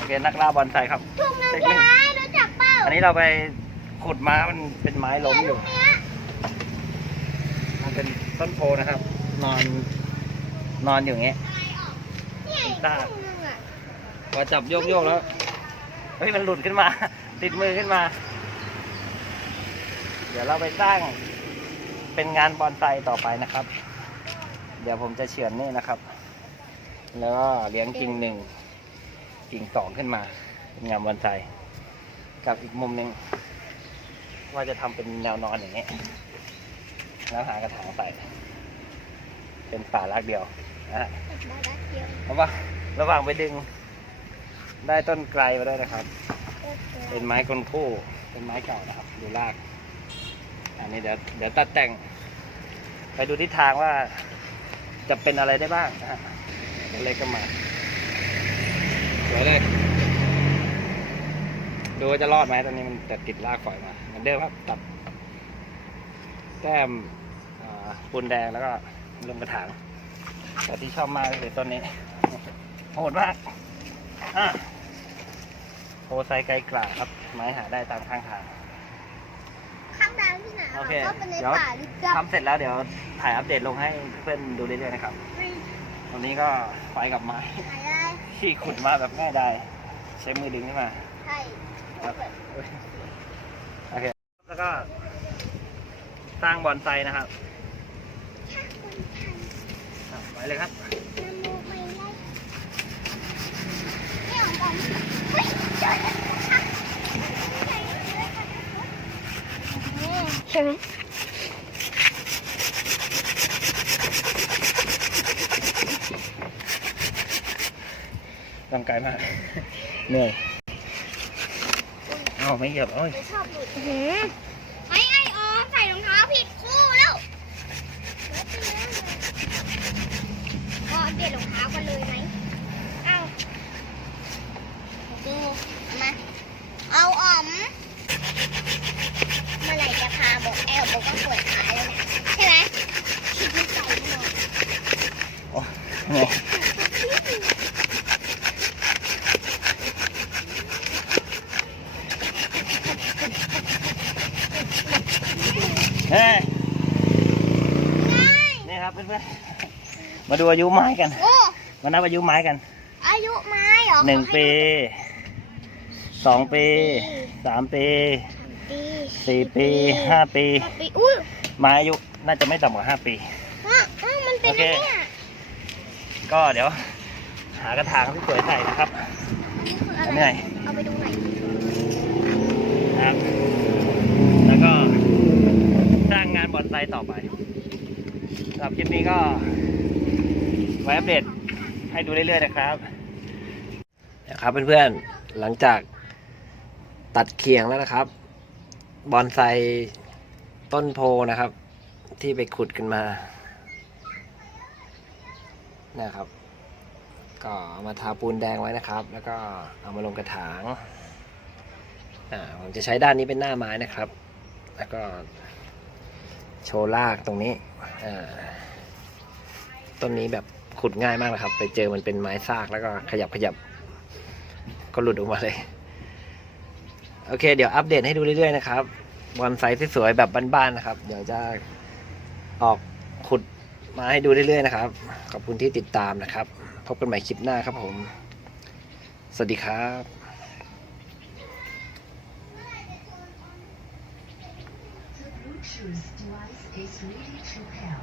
โอเคนักล่าบอลไซครับถุงหนึ่งยายรู้จักเปล่าอันนี้เราไปขุดมามันเป็นไม้ล้มอยู่เนี้ยมันเป็นต้นโพนะครับ นอน นอนอยู่อย่างเงี้ย เนี่ยอีกได้ถุงหนึ่งอะพอจับโยกโยกๆแล้ว เฮ้ยมันหลุดขึ้นมา ติดมือขึ้นมา เดี๋ยวเราไปสร้างเป็นงานบอนไซต่อไปนะครับ เดี๋ยวผมจะเฉือนนี่นะครับ แล้วก็เลี้ยงกิ่งหนึ่ง กิ่งสองขึ้นมาเป็นงานบอนไซกับอีกมุมหนึ่งว่าจะทำเป็นแนวนอนอย่างเงี้ยแล้วหากระถางใส่เป็นป่ารักเดียวนะฮะมาดัดเดียวระหว่างระหว่างไปดึง ได้ต้นไกลมาด้วยนะครับ เป็นไม้คนคู่ เป็นไม้เก่านะครับ ดูราก อันนี้เดี๋ยวเดี๋ยวตัดแต่ง ไปดูทิศทางว่าจะเป็นอะไรได้บ้างนะฮะเล็กก็มา สวยเลยดูว่าจะรอดไหมตอนนี้มันจะติดรากฝอยมาเหมือนเดิมครับตัดแก้มอ่าปูนแดงแล้วก็ลงกระถางแต่ที่ชอบมากก็คือต้นนี้โหดมากอะโพไซไกลกลาครับ ไม้หาได้ตามข้างทางข้างทางที่ไหนโอเคเข้าไปในเดี๋ยวป่าลึกลับทำเสร็จแล้วเดี๋ยวถ่ายอัปเดตลงให้เพื่อนๆดูเรื่อยๆนะครับตอนนี้ก็ไฟกับไม้ไหนได้ ที่ขุดมาแบบง่ายดายใช้มือดึงขึ้นมาใช่ครับโอเคแล้วก็ สร้างบอนไซนะครับถ้าคนไทยอะไปเลยครับนโมไม่ไล่ไม่ออกก่อนเฮ้ยเจอแล้วใช่ไหม ร่างกายมาก เหนื่อยเอ้าไม่เหยียบเอ้ยชอบหลุดไอ้ไอ้ออมใส่รองเท้าผิดคู่แล้วก็เปลี่ยนรองเท้ากันเลยไหมเอ้าดูมา เอาอ๋อม เมื่อไหร่จะพาบอกแอลบอกว่าปวดขาแล้วเนี่ยใช่ไหมคิดไม่ใส่หน่อยโอ้เหนื่อยเฮ้ยนี่ครับเพื่อนๆ มาดูอายุไม้กันโอ้มานับอายุไม้กัน อายุไม้เหรอหนึ่งปีสองปีสามปีปีสี่ปีห้าปี ห้าปีอุ้ยไม้อายุน่าจะไม่ต่ำกว่าห้าปีอ้าวอ้าวมันเป็นโอเคอะไรเนี่ยก็เดี๋ยว หากระถางที่สวยใส่นะครับนี่คืออะไรเหนื่อย เอาไปดูหน่อยนะครับแล้วก็สร้างงานบอนไซต์ต่อไปสำหรับคลิปนี้ก็ ไว้อัปเดตให้ดูเรื่อยๆนะครับนะครับเพื่อนๆหลังจากตัดเคียงแล้วนะครับ บอนไซต้นโพนะครับ ที่ไปขุดกันมานะครับ ก็เอามาทาปูนแดงไว้นะครับ แล้วก็เอามาลงกระถางอ่าผมจะใช้ด้านนี้เป็นหน้าไม้นะครับ แล้วก็โชว์รากตรงนี้อ่า ต้นนี้แบบขุดง่ายมากนะครับ ไปเจอมันเป็นไม้ซากแล้วก็ขยับขยับ ก็หลุดออกมาเลย โอเค เดี๋ยวอัปเดตให้ดูเรื่อยๆนะครับบอนไซต์ที่สวยแบบบ้านๆนะครับ เดี๋ยวจะออกขุดมาให้ดูเรื่อยๆนะครับ ขอบคุณที่ติดตามนะครับ พบกันใหม่คลิปหน้าครับผม สวัสดีครับ Bluetooth device is ready to pair.